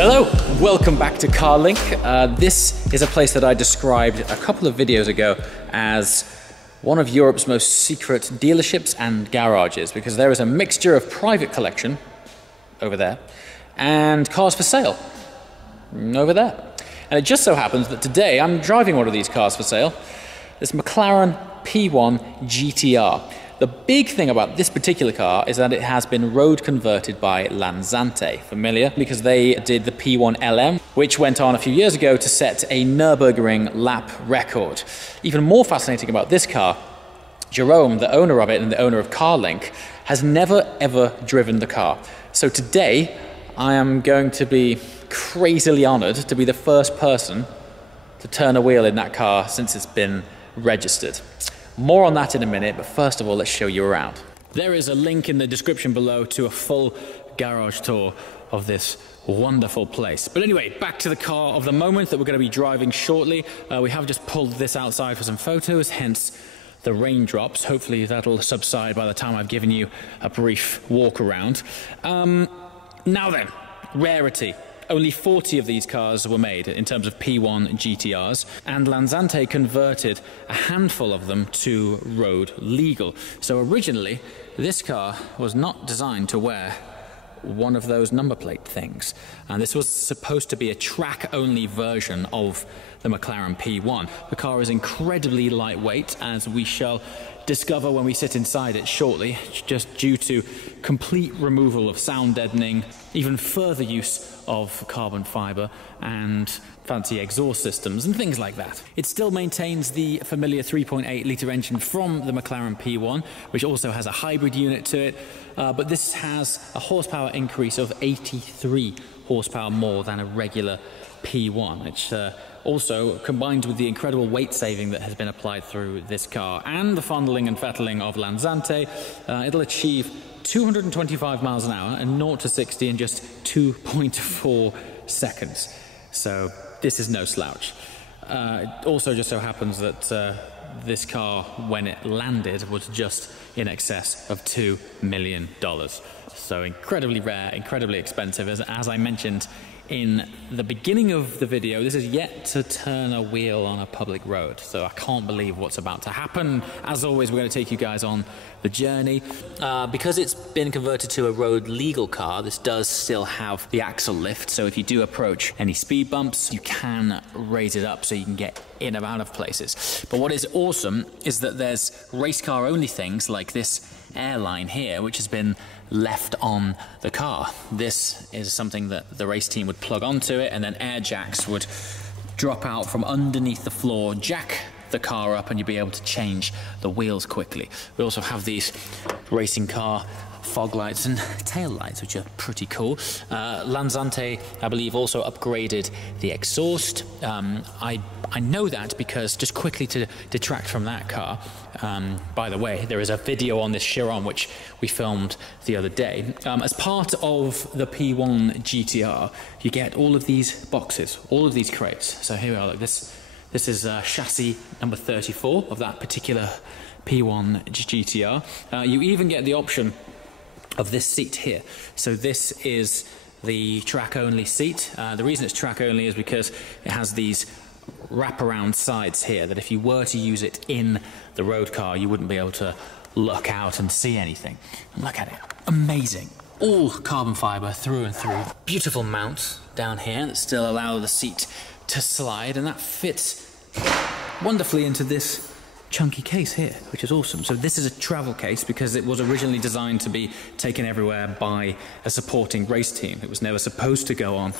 Hello, welcome back to CarLink. This is a place that I described a couple of videos ago as one of Europe's most secret dealerships and garages, because there is a mixture of private collection over there and cars for sale over there. And it just so happens that today I'm driving one of these cars for sale, this McLaren P1 GTR. The big thing about this particular car is that it has been road converted by Lansante. Familiar? Because they did the P1 LM, which went on a few years ago to set a Nürburgring lap record. Even more fascinating about this car, Jerome, the owner of it and the owner of CarLink, has never ever driven the car. So today I am going to be crazily honored to be the first person to turn a wheel in that car since it's been registered. More on that in a minute, but first of all, let's show you around. There is a link in the description below to a full garage tour of this wonderful place. But anyway, back to the car of the moment that we're going to be driving shortly. We have just pulled this outside for some photos, hence the raindrops. Hopefully that'll subside by the time I've given you a brief walk around. Now then, rarity. Only 40 of these cars were made in terms of P1 GTRs, and Lansante converted a handful of them to road legal. So originally, this car was not designed to wear one of those number plate things. And this was supposed to be a track-only version of the McLaren P1. The car is incredibly lightweight, as we shall discover when we sit inside it shortly, just due to complete removal of sound deadening, even further use of carbon fiber and fancy exhaust systems and things like that. It still maintains the familiar 3.8 litre engine from the McLaren P1, which also has a hybrid unit to it, but this has a horsepower increase of 83 horsepower more than a regular P1, which also, combined with the incredible weight saving that has been applied through this car and the fondling and fettling of Lansante, it'll achieve 225 miles an hour and 0 to 60 in just 2.4 seconds. So this is no slouch. It also just so happens that this car, when it landed, was just in excess of $2 million. So incredibly rare, incredibly expensive. As I mentioned in the beginning of the video, this is yet to turn a wheel on a public road, so I can't believe what's about to happen. As always, we're going to take you guys on the journey. Because it's been converted to a road legal car, this does still have the axle lift, so if you do approach any speed bumps, you can raise it up so you can get in and out of places. But what is awesome is that there's race car only things like this airline here, which has been left on the car. This is something that the race team would plug onto it, and then air jacks would drop out from underneath the floor, jack the car up, and you'd be able to change the wheels quickly. We also have these racing car fog lights and tail lights, which are pretty cool. Lansante, I believe, also upgraded the exhaust. I know that because, just quickly to detract from that car, by the way, there is a video on this Chiron which we filmed the other day. As part of the P1 GTR, you get all of these boxes, all of these crates. So here we are, look, this is chassis number 34 of that particular P1 GTR. You even get the option of this seat here. So this is the track-only seat. The reason it's track-only is because it has these wraparound sides here that if you were to use it in the road car, you wouldn't be able to look out and see anything. And look at it, amazing. All carbon fiber through and through. Beautiful mount down here that still allow the seat to slide, and that fits wonderfully into this chunky case here, which is awesome. So this is a travel case because it was originally designed to be taken everywhere by a supporting race team. It was never supposed to go on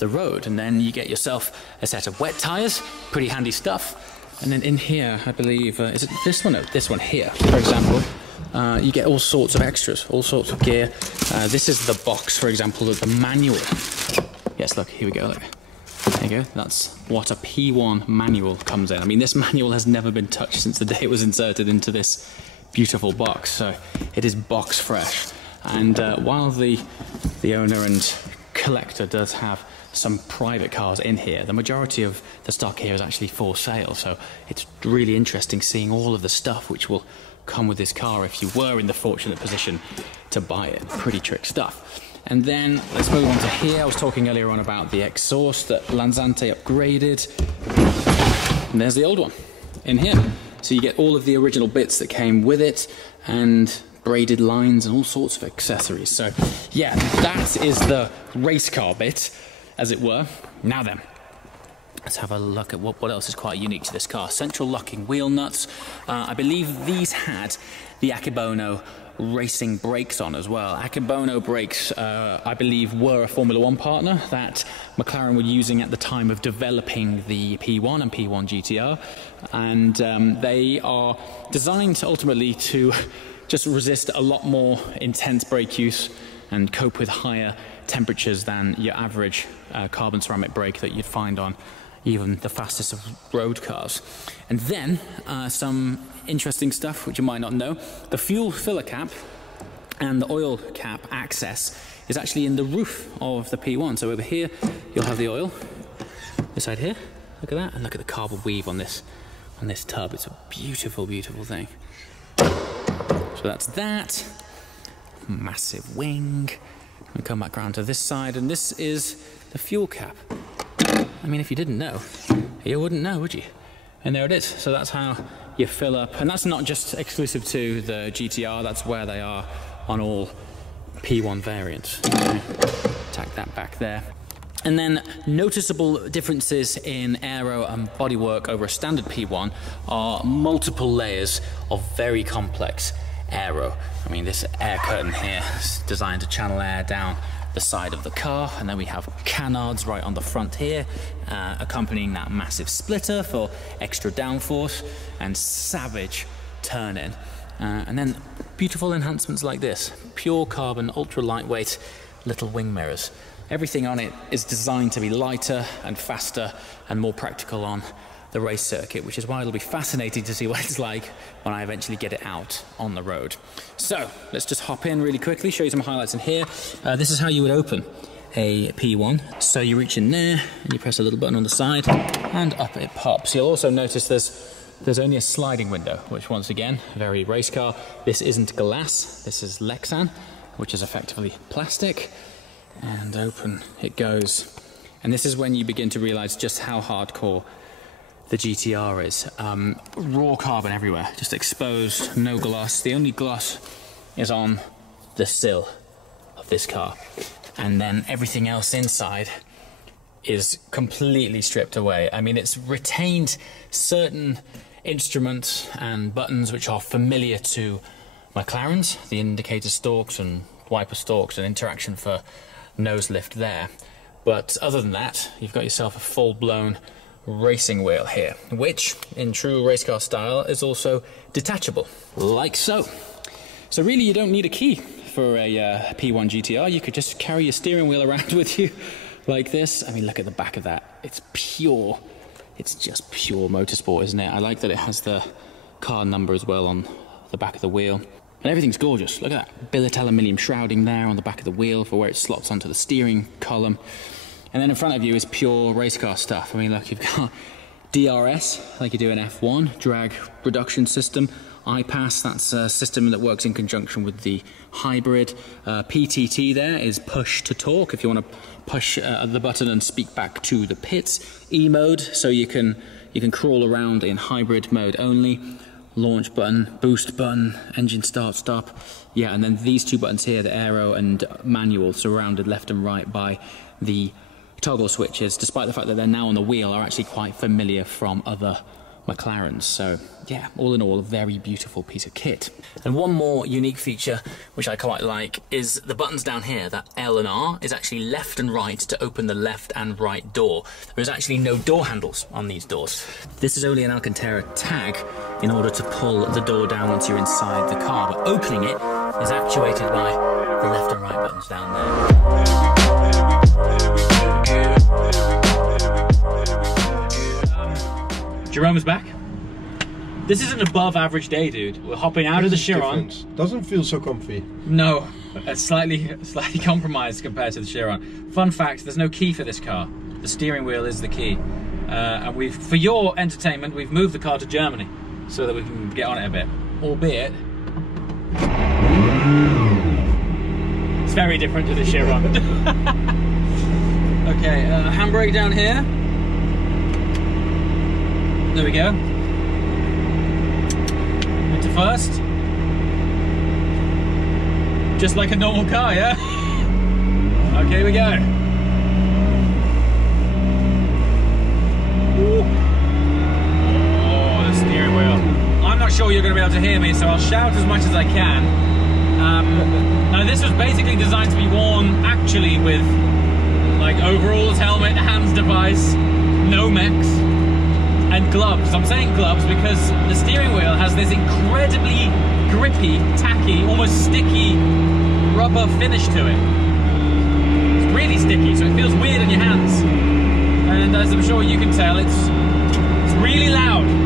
the road. And then you get yourself a set of wet tires, pretty handy stuff. And then in here, I believe, is it this one? No, this one here, for example. You get all sorts of extras, all sorts of gear. This is the box, for example, the manual. Yes, look, here we go, look. There you go, that's what a P1 manual comes in. I mean, this manual has never been touched since the day it was inserted into this beautiful box, so it is box fresh. And while the owner and collector does have some private cars in here, the majority of the stock here is actually for sale, so it's really interesting seeing all of the stuff which will come with this car if you were in the fortunate position to buy it. Pretty trick stuff. And then let's move on to here. I was talking earlier on about the exhaust that Lanzante upgraded. And there's the old one in here. So you get all of the original bits that came with it and braided lines and all sorts of accessories. So yeah, that is the race car bit, as it were. Now then, let's have a look at what else is quite unique to this car. Central locking wheel nuts. I believe these had the Akebono racing brakes on as well. Akebono brakes, I believe, were a Formula One partner that McLaren were using at the time of developing the P1 and P1 GTR, and they are designed ultimately to just resist a lot more intense brake use and cope with higher temperatures than your average carbon ceramic brake that you'd find on even the fastest of road cars. And then some interesting stuff which you might not know. The fuel filler cap and the oil cap access is actually in the roof of the P1. So over here you'll have the oil, this side here, look at that, and look at the carbon weave on this tub. It's a beautiful, beautiful thing. So that's that. Massive wing. We come back around to this side, and this is the fuel cap. I mean, if you didn't know, you wouldn't know, would you? And there it is. So that's how you fill up. And that's not just exclusive to the GTR, that's where they are on all P1 variants. Okay. Tack that back there. And then noticeable differences in aero and bodywork over a standard P1 are multiple layers of very complex aero. I mean, this air curtain here is designed to channel air down the side of the car, and then we have canards right on the front here, accompanying that massive splitter for extra downforce and savage turn-in. And then beautiful enhancements like this, pure carbon, ultra lightweight little wing mirrors. Everything on it is designed to be lighter and faster and more practical on the race circuit, which is why it'll be fascinating to see what it's like when I eventually get it out on the road. So let's just hop in really quickly, show you some highlights in here. This is how you would open a P1. So you reach in there and you press a little button on the side and up it pops. You'll also notice there's only a sliding window, which once again, very race car. This isn't glass, this is Lexan, which is effectively plastic. And open it goes. And this is when you begin to realize just how hardcore the GTR is. Raw carbon everywhere, just exposed, no gloss. The only gloss is on the sill of this car. And then everything else inside is completely stripped away. I mean, it's retained certain instruments and buttons which are familiar to McLaren's, the indicator stalks and wiper stalks and interaction for nose lift there. But other than that, you've got yourself a full-blown racing wheel here, which in true race car style is also detachable, like so. So really you don't need a key for a P1 GTR. You could just carry your steering wheel around with you like this. I mean, look at the back of that. It's pure, it's just pure motorsport, isn't it? I like that it has the car number as well on the back of the wheel. And everything's gorgeous. Look at that billet aluminium shrouding there on the back of the wheel for where it slots onto the steering column. And then in front of you is pure race car stuff. I mean, look, you've got DRS, like you do in F1, drag reduction system. iPass, that's a system that works in conjunction with the hybrid. PTT there is push to talk, if you want to push the button and speak back to the pits. E-mode, so you can crawl around in hybrid mode only. Launch button, boost button, engine start, stop. Yeah, and then these two buttons here, the aero and manual, surrounded left and right by the toggle switches, despite the fact that they're now on the wheel, are actually quite familiar from other McLarens. So yeah, all in all, a very beautiful piece of kit. And one more unique feature which I quite like is the buttons down here. That L and R is actually left and right to open the left and right door. There is actually no door handles on these doors. This is only an Alcantara tag in order to pull the door down once you're inside the car, but opening it is actuated by the left and right buttons down there. Jerome is back. This is an above average day, dude. We're hopping out of the Chiron. Doesn't feel so comfy. No, it's slightly compromised compared to the Chiron. Fun fact, there's no key for this car. The steering wheel is the key. And for your entertainment, we've moved the car to Germany so that we can get on it a bit. Albeit, It's very different to the Chiron. Okay, handbrake down here. There we go. Into first. Just like a normal car, yeah? Okay, here we go. Ooh. Oh, the steering wheel. I'm not sure you're going to be able to hear me, so I'll shout as much as I can. Now this was basically designed to be worn actually with like overalls, helmet, hands device, no mechs, and gloves. I'm saying gloves because the steering wheel has this incredibly grippy, tacky, almost sticky rubber finish to it. It's really sticky, so it feels weird in your hands. And as I'm sure you can tell, it's really loud.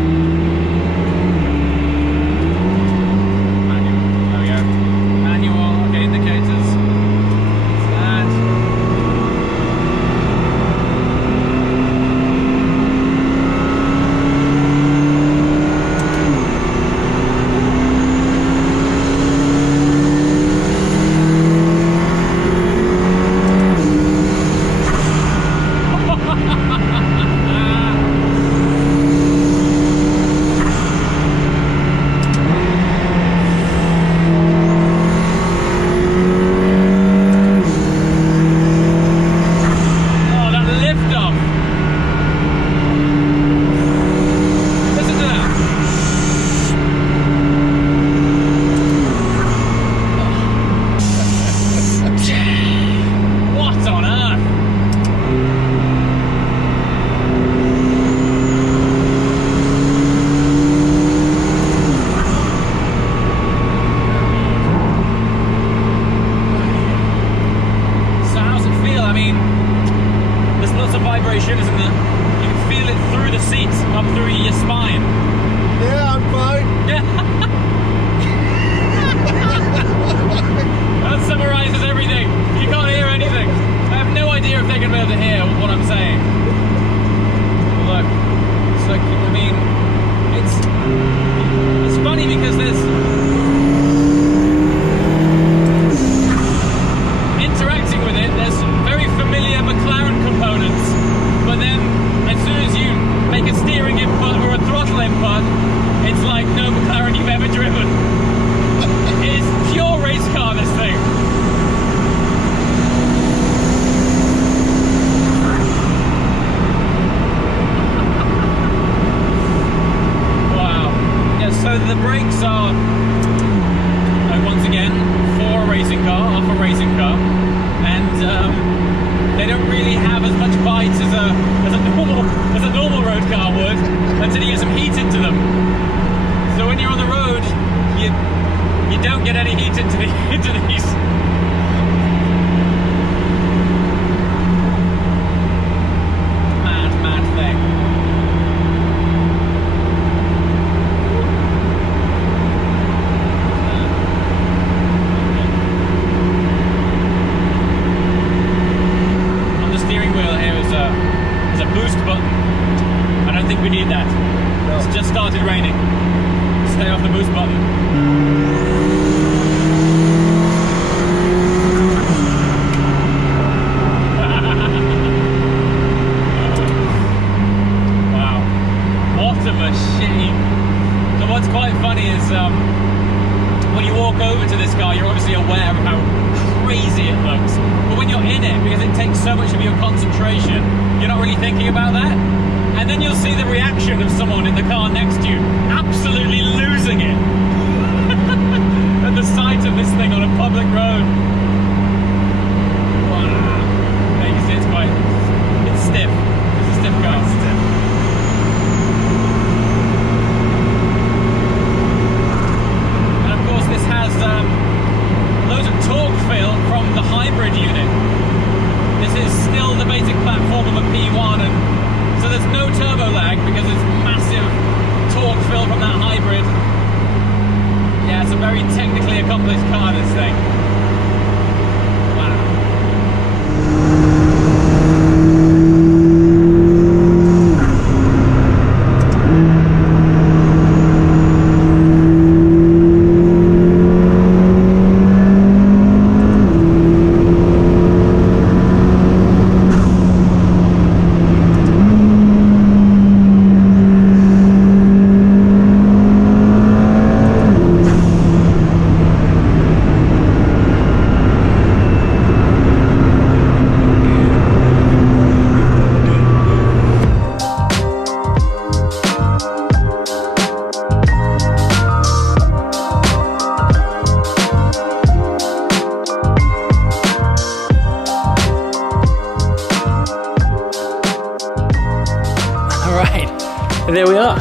And there we are,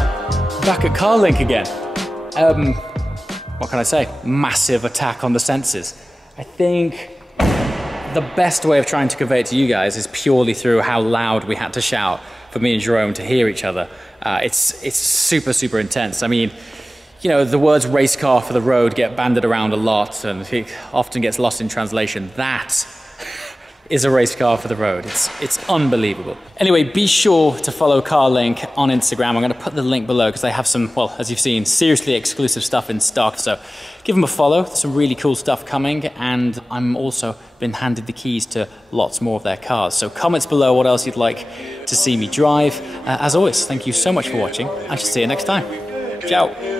back at CarLink again. What can I say? Massive attack on the senses. I think the best way of trying to convey it to you guys is purely through how loud we had to shout for me and Jerome to hear each other. It's super, super intense. I mean, you know, the words race car for the road get bandied around a lot and it often gets lost in translation. That is a race car for the road. It's unbelievable. Anyway, be sure to follow CarLink on Instagram. I'm going to put the link below because they have some, well, as you've seen, seriously exclusive stuff in stock. So give them a follow. There's some really cool stuff coming, and I'm also been handed the keys to lots more of their cars. So comments below what else you'd like to see me drive. As always, thank you so much for watching. I shall see you next time. Ciao.